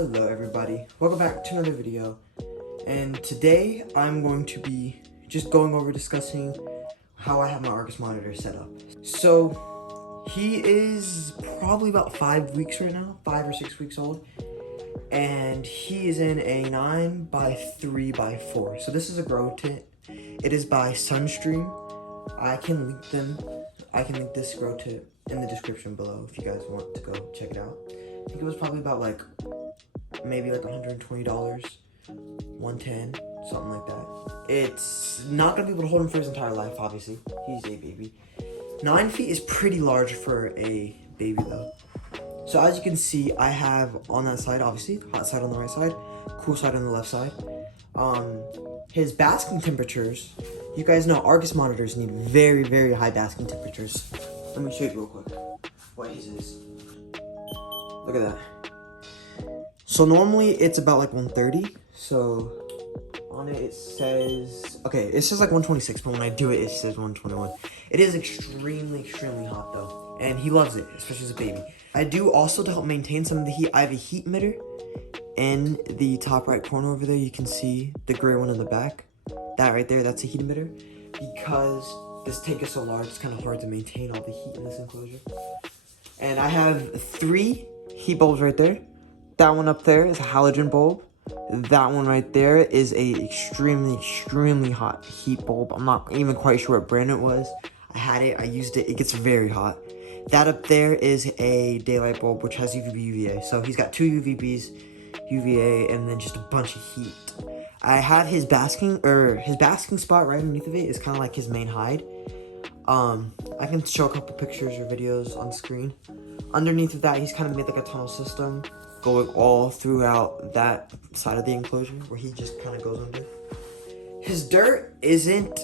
Hello everybody, welcome back to another video, and today I'm going to be just going over discussing how I have my Argus monitor set up. So he is probably about 5 weeks right now, 5 or 6 weeks old, and he is in a 9x3x4. So this is a grow tent. It is by Sunstream. I can link this grow tent in the description below if you guys want to go check it out. I think it was probably about maybe $120, $110, something like that. It's not gonna be able to hold him for his entire life, obviously. He's a baby. 9 feet is pretty large for a baby though. So as you can see, I have on that side, obviously, hot side on the right side, cool side on the left side. His basking temperatures, you guys know Argus monitors need very, very high basking temperatures. Let me show you real quick what his is. Look at that. So normally it's about 130. So on it says, okay, it says 126, but when I do it, it says 121. It is extremely, extremely hot though. And he loves it, especially as a baby. I do also, to help maintain some of the heat, I have a heat emitter in the top right corner over there. You can see the gray one in the back. That right there, that's a heat emitter. Because this tank is so large, it's kind of hard to maintain all the heat in this enclosure. And I have 3 heat bulbs right there. That one up there is a halogen bulb. That one right there is a extremely, extremely hot heat bulb. I'm not even quite sure what brand it was. I had it, I used it, it gets very hot. That up there is a daylight bulb, which has UVB, UVA. So he's got 2 UVBs, UVA, and then just a bunch of heat. I have his basking spot right underneath of it is kind of like his main hide. I can show a couple pictures or videos on screen. Underneath of that, he's kind of made a tunnel system going all throughout that side of the enclosure where he just kind of goes under. His dirt isn't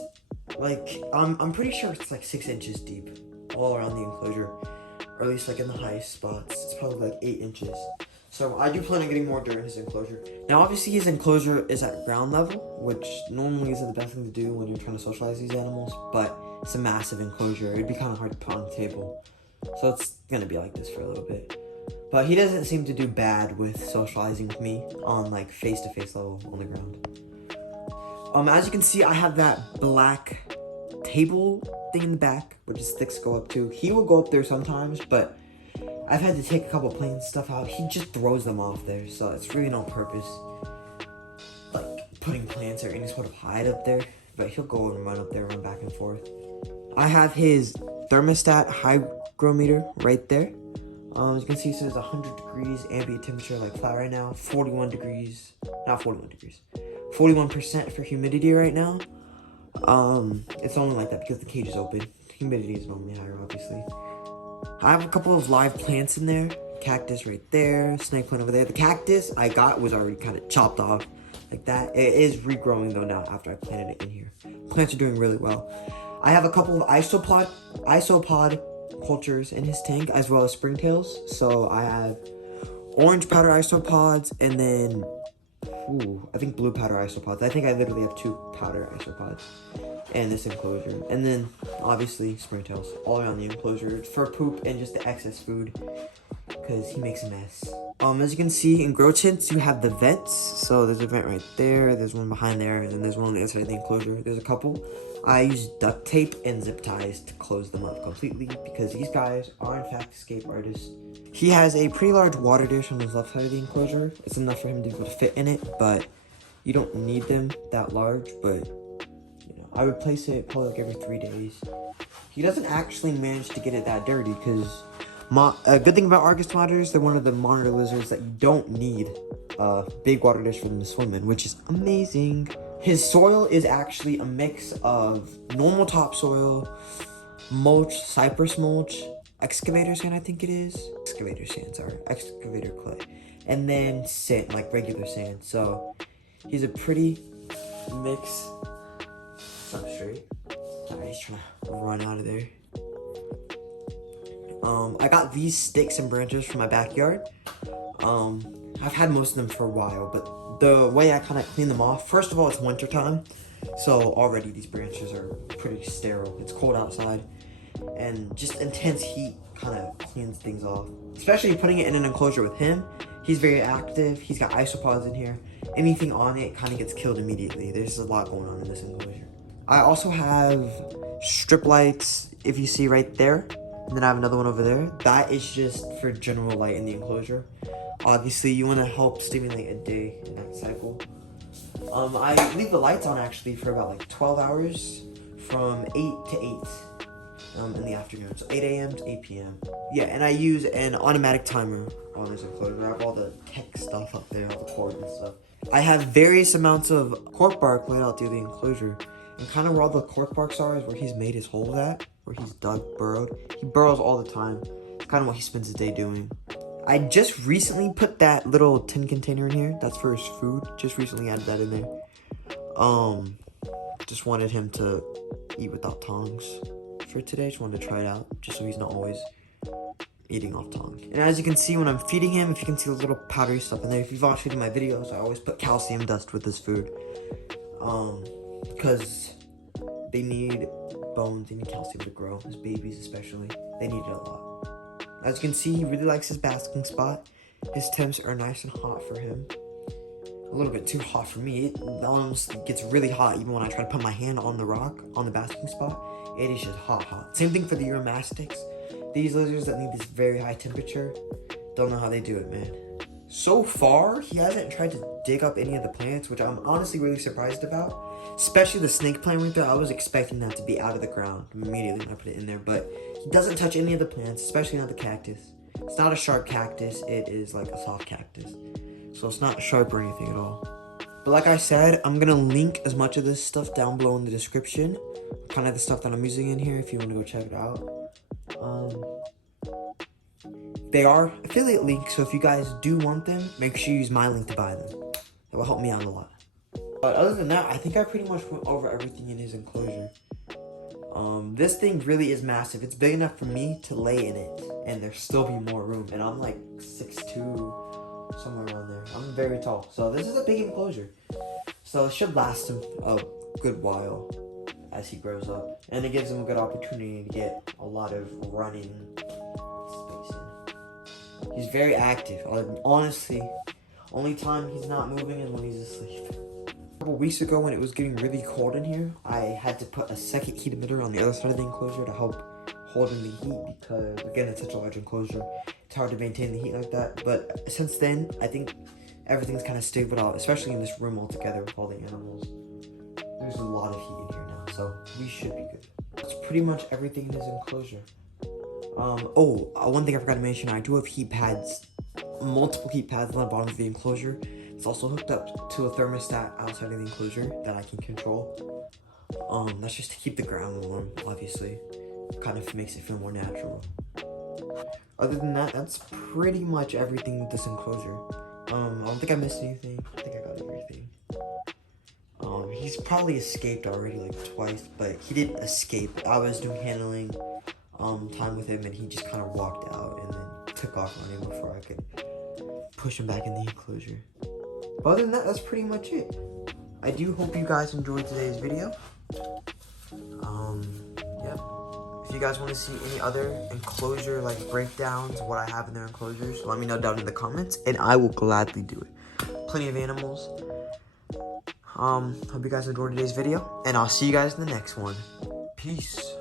I'm pretty sure it's 6 inches deep all around the enclosure, or at least in the highest spots. It's probably 8 inches. So I do plan on getting more dirt in his enclosure. Now obviously his enclosure is at ground level, which normally isn't the best thing to do when you're trying to socialize these animals, but it's a massive enclosure. It'd be kind of hard to put on the table. So it's gonna be like this for a little bit. But he doesn't seem to do bad with socializing with me on face-to-face level on the ground. As you can see, I have that black table thing in the back, where his sticks go up to. He will go up there sometimes, but I've had to take a couple planes and stuff out. He just throws them off there, so it's really no purpose putting plants or any sort of hide up there. But he'll go and run up there, run back and forth. I have his thermostat hygrometer right there. As you can see, it says 100 degrees ambient temperature, flat right now. 41 degrees, not 41 degrees. 41% for humidity right now. It's only like that because the cage is open. Humidity is normally higher, obviously. I have a couple of live plants in there. Cactus right there, snake plant over there. The cactus I got was already kind of chopped off like that. It is regrowing though now after I planted it in here. Plants are doing really well. I have a couple of isopod cultures in his tank, as well as springtails. So I have orange powder isopods, and then I think blue powder isopods. I think I literally have 2 powder isopods in this enclosure, and then obviously springtails all around the enclosure for poop and just the excess food because he makes a mess. As you can see in grow tents, you have the vents. So there's a vent right there, there's one behind there, and then there's one on the inside of the enclosure. There's a couple. I use duct tape and zip ties to close them up completely because these guys are in fact escape artists. He has a pretty large water dish on his left side of the enclosure. It's enough for him to be able to fit in it, but you don't need them that large. But I replace it probably every 3 days. He doesn't actually manage to get it that dirty because a good thing about Argus monitors, they're one of the monitor lizards that you don't need a big water dish for them to swim in, which is amazing. His soil is actually a mix of normal topsoil, mulch, cypress mulch, excavator sand, I think it is. Excavator clay. And then sand, regular sand. So he's a pretty mix substrate. Sorry, he's trying to run out of there. I got these sticks and branches from my backyard. I've had most of them for a while, but the way I kind of clean them off, first of all, it's winter time, so already these branches are pretty sterile. It's cold outside, and just intense heat kind of cleans things off. Especially putting it in an enclosure with him. He's very active. He's got isopods in here. Anything on it kind of gets killed immediately. There's a lot going on in this enclosure. I also have strip lights, if you see right there. And then I have another one over there. That is just for general light in the enclosure. Obviously, you want to help stimulate a day in that cycle. I leave the lights on actually for about like 12 hours from 8 to 8 in the afternoon. So 8 a.m. to 8 p.m. Yeah, and I use an automatic timer on this enclosure. I have all the tech stuff up there, all the cords and stuff. I have various amounts of cork bark laid out through the enclosure. And kind of where all the cork barks are is where he's made his holes at, where he's burrowed. He burrows all the time. It's kind of what he spends his day doing. I just recently put that little tin container in here. That's for his food. Just recently added that in there. Just wanted him to eat without tongs for today. Just wanted to try it out, just so he's not always eating off tongs. And as you can see when I'm feeding him, if you can see the little powdery stuff in there, if you've watched my videos, I always put calcium dust with his food. Because they need bones, they need calcium to grow, as babies especially. They need it a lot. As you can see, he really likes his basking spot. His temps are nice and hot for him. A little bit too hot for me. It almost gets really hot even when I try to put my hand on the rock, on the basking spot. It is just hot. Same thing for the uromastics. These lizards that need this very high temperature, don't know how they do it, man. So far, he hasn't tried to dig up any of the plants, which I'm honestly really surprised about. Especially the snake plant right there. I was expecting that to be out of the ground immediately when I put it in there, but he doesn't touch any of the plants, especially not the cactus. It's not a sharp cactus, it is like a soft cactus. So it's not sharp or anything at all. But like I said, I'm gonna link as much of this stuff down below in the description. Kind of the stuff that I'm using in here if you want to go check it out. They are affiliate links, so if you guys do want them, make sure you use my link to buy them. It will help me out a lot. But other than that, I think I pretty much went over everything in his enclosure. This thing really is massive. It's big enough for me to lay in it, and there still be more room. And I'm like 6'2", somewhere around there. I'm very tall, so this is a big enclosure. So it should last him a good while as he grows up, and it gives him a good opportunity to get a lot of running space in. He's very active. Honestly, only time he's not moving is when he's asleep. A couple weeks ago when it was getting really cold in here, I had to put a second heat emitter on the other side of the enclosure to help hold in the heat, because again, it's such a large enclosure. It's hard to maintain the heat like that. But since then, I think everything's kind of stabilized out, especially in this room altogether with all the animals. There's a lot of heat in here now, so we should be good. That's pretty much everything in this enclosure. One thing I forgot to mention, I do have heat pads, multiple heat pads on the bottom of the enclosure. It's also hooked up to a thermostat outside of the enclosure that I can control. That's just to keep the ground warm, obviously. Kind of makes it feel more natural. Other than that, that's pretty much everything with this enclosure. I don't think I missed anything. I think I got everything. He's probably escaped already like twice, but he didn't escape. I was doing handling time with him, and he just kind of walked out and then took off running before I could push him back in the enclosure. But other than that, that's pretty much it. I do hope you guys enjoyed today's video. Yeah. If you guys want to see any other enclosure like breakdowns, what I have in their enclosures, let me know down in the comments, and I will gladly do it. Plenty of animals. Hope you guys enjoyed today's video, and I'll see you guys in the next one. Peace.